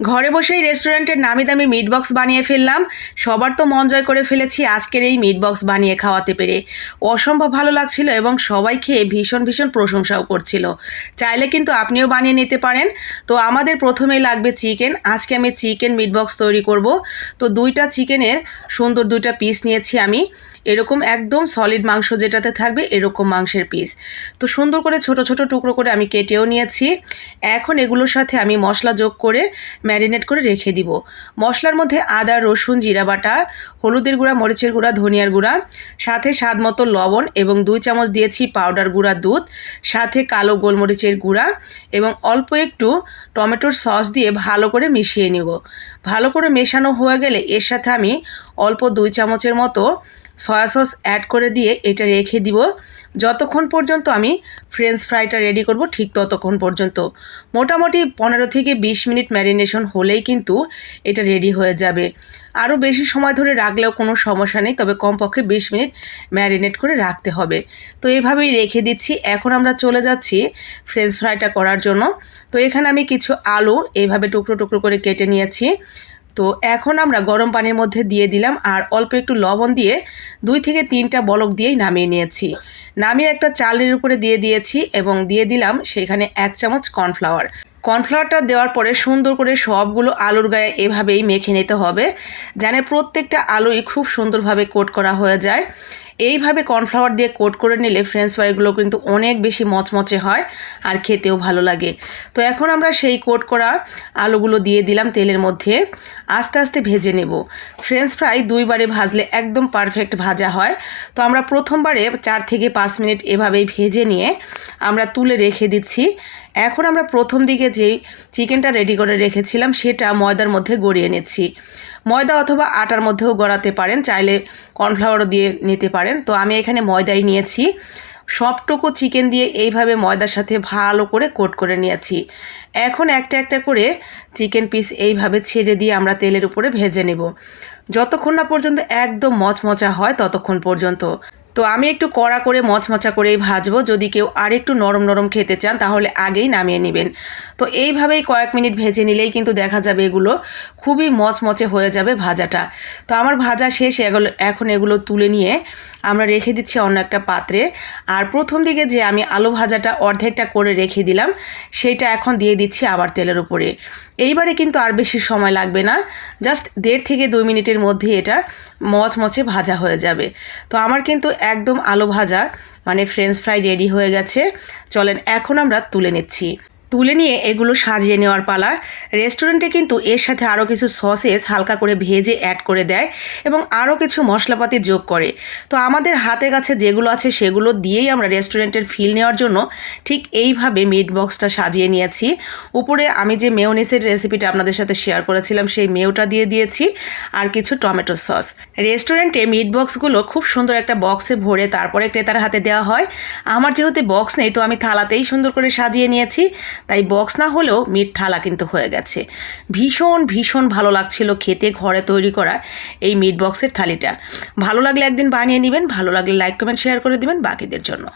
ঘরে বসেই রেস্টুরেন্টের নামি দামি মিট বক্স বানিয়ে ফেললাম। সবার তো মন জয় করে ফেলেছি আজকের এই মিট বক্স বানিয়ে খাওয়াতে পেরে। অসম্ভব ভালো লাগছিল এবং সবাই খেয়ে ভীষণ ভীষণ প্রশংসাও করছিল। চাইলে কিন্তু আপনিও বানিয়ে নিতে পারেন। তো আমাদের প্রথমেই লাগবে চিকেন। আজকে আমি চিকেন মিট বক্স তৈরি করব। তো দুইটা চিকেনের সুন্দর দুইটা পিস নিয়েছি আমি। এরকম একদম সলিড মাংস যেটাতে থাকবে এরকম মাংসের পিস তো সুন্দর করে ছোট ছোট টুকরো করে আমি কেটেও নিয়েছি। এখন এগুলোর সাথে আমি মশলা যোগ করে ম্যারিনেট করে রেখে দিব। মশলার মধ্যে আদা, রসুন, জিরা বাটা, হলুদের গুঁড়া, মরিচের গুঁড়া, ধনিয়ার গুঁড়া, সাথে স্বাদ মতো লবণ এবং দুই চামচ দিয়েছি পাউডার গুঁড়া দুধ, সাথে কালো গোলমরিচের গুঁড়া এবং অল্প একটু টমেটোর সস দিয়ে ভালো করে মিশিয়ে নিব। ভালো করে মেশানো হয়ে গেলে এর সাথে আমি অল্প দুই চামচের মতো সয়া সস অ্যাড করে দিয়ে এটা রেখে দিব। যতক্ষণ পর্যন্ত আমি ফ্রেঞ্চ ফ্রাইটা রেডি করব, ঠিক ততক্ষণ পর্যন্ত। মোটামুটি পনেরো থেকে বিশ মিনিট ম্যারিনেশন হলেই কিন্তু এটা রেডি হয়ে যাবে। আরও বেশি সময় ধরে রাখলেও কোনো সমস্যা নেই, তবে কমপক্ষে বিশ মিনিট ম্যারিনেট করে রাখতে হবে। তো এইভাবেই রেখে দিচ্ছি। এখন আমরা চলে যাচ্ছি ফ্রেঞ্চ ফ্রাইটা করার জন্য। তো এখানে আমি কিছু আলু এইভাবে টুকরো টুকরো করে কেটে নিয়েছি। তো এখন আমরা গরম পানির মধ্যে দিয়ে দিলাম আর অল্প একটু লবণ দিয়ে দুই থেকে তিনটা বলক দিয়েই নামিয়ে নিয়েছি। নামিয়ে একটা চালের উপরে দিয়ে দিয়েছি এবং দিয়ে দিলাম সেখানে এক চামচ কর্নফ্লাওয়ার। কর্নফ্লাওয়ারটা দেওয়ার পরে সুন্দর করে সবগুলো আলুর গায়ে এভাবেই মেখে নিতে হবে, যেন প্রত্যেকটা আলুই খুব সুন্দরভাবে কোট করা হয়ে যায়। এইভাবে কর্নফ্লাওয়ার দিয়ে কোট করে নিলে ফ্রেঞ্চ ফ্রাইগুলো কিন্তু অনেক বেশি মচমচে হয় আর খেতেও ভালো লাগে। তো এখন আমরা সেই কোট করা আলুগুলো দিয়ে দিলাম তেলের মধ্যে। আস্তে আস্তে ভেজে নেব। ফ্রেঞ্চ ফ্রাই দুইবারে ভাজলে একদম পারফেক্ট ভাজা হয়। তো আমরা প্রথমবারে চার থেকে পাঁচ মিনিট এভাবেই ভেজে নিয়ে আমরা তুলে রেখে দিচ্ছি। এখন আমরা প্রথম দিকে যে চিকেনটা রেডি করে রেখেছিলাম সেটা ময়দার মধ্যে গড়িয়ে নিচ্ছি। ময়দা অথবা আটার মধ্যেও গড়াতে পারেন, চাইলে কর্নফ্লাওয়ারও দিয়ে নিতে পারেন। তো আমি এখানে ময়দাই নিয়েছি। সবটুকু চিকেন দিয়ে এইভাবে ময়দার সাথে ভালো করে কোট করে নিয়েছি। এখন একটা একটা করে চিকেন পিস এইভাবে ছেড়ে দিয়ে আমরা তেলের উপরে ভেজে নেব। যতক্ষণ না পর্যন্ত একদম মচমচা হয়, ততক্ষণ পর্যন্ত। তো আমি একটু কড়া করে, মচমচা করেই ভাজবো। যদি কেউ আরেকটু নরম নরম খেতে চান, তাহলে আগেই নামিয়ে নেবেন। তো এইভাবেই কয়েক মিনিট ভেজে নিলেই কিন্তু দেখা যাবে এগুলো খুবই মচমচে হয়ে যাবে ভাজাটা। তো আমার ভাজা শেষ, এগুলো, এখন এগুলো তুলে নিয়ে আমরা রেখে দিচ্ছি অন্য একটা পাত্রে। আর প্রথম দিকে যে আমি আলু ভাজাটা অর্ধেকটা করে রেখে দিলাম সেইটা এখন দিয়ে দিচ্ছি আবার তেলের উপরে। এইবারে কিন্তু আর বেশি সময় লাগবে না। জাস্ট দেড় থেকে দুই মিনিটের মধ্যে এটা মচমচে ভাজা হয়ে যাবে। তো আমার কিন্তু একদম আলো ভাজা মানে ফ্রেঞ্চ ফ্রাই রেডি হয়ে গেছে। চলেন, এখন আমরা তুলে নিচ্ছি। তুলে নিয়ে এগুলো সাজিয়ে নেওয়ার পালা। রেস্টুরেন্টে কিন্তু এর সাথে আরও কিছু সসেস হালকা করে ভেজে অ্যাড করে দেয় এবং আরও কিছু মশলাপাতি যোগ করে। তো আমাদের হাতে কাছে যেগুলো আছে সেগুলো দিয়েই আমরা রেস্টুরেন্টের ফিল নেওয়ার জন্য ঠিক এইভাবে মিট বক্সটা সাজিয়ে নিয়েছি। উপরে আমি যে মেয়নিসের রেসিপিটা আপনাদের সাথে শেয়ার করেছিলাম, সেই মেয়টা দিয়ে দিয়েছি আর কিছু টমেটো সস রেস্টুরেন্টে মিট বক্সগুলো খুব সুন্দর একটা বক্সে ভরে তারপরে ক্রেতার হাতে দেওয়া হয়। আমার যেহেতু বক্স নেই, তো আমি থালাতেই সুন্দর করে সাজিয়ে নিয়েছি। তাই বক্স না হলেও মিট থালা কিন্তু হয়ে গেছে। ভীষণ ভীষণ ভালো লাগছিল খেতে, ঘরে তৈরি করা এই মিট বক্সের থালিটা। ভালো লাগলে একদিন বানিয়ে নেবেন, ভালো লাগলে লাইক কমেন্ট শেয়ার করে দেবেন বাকিদের জন্য।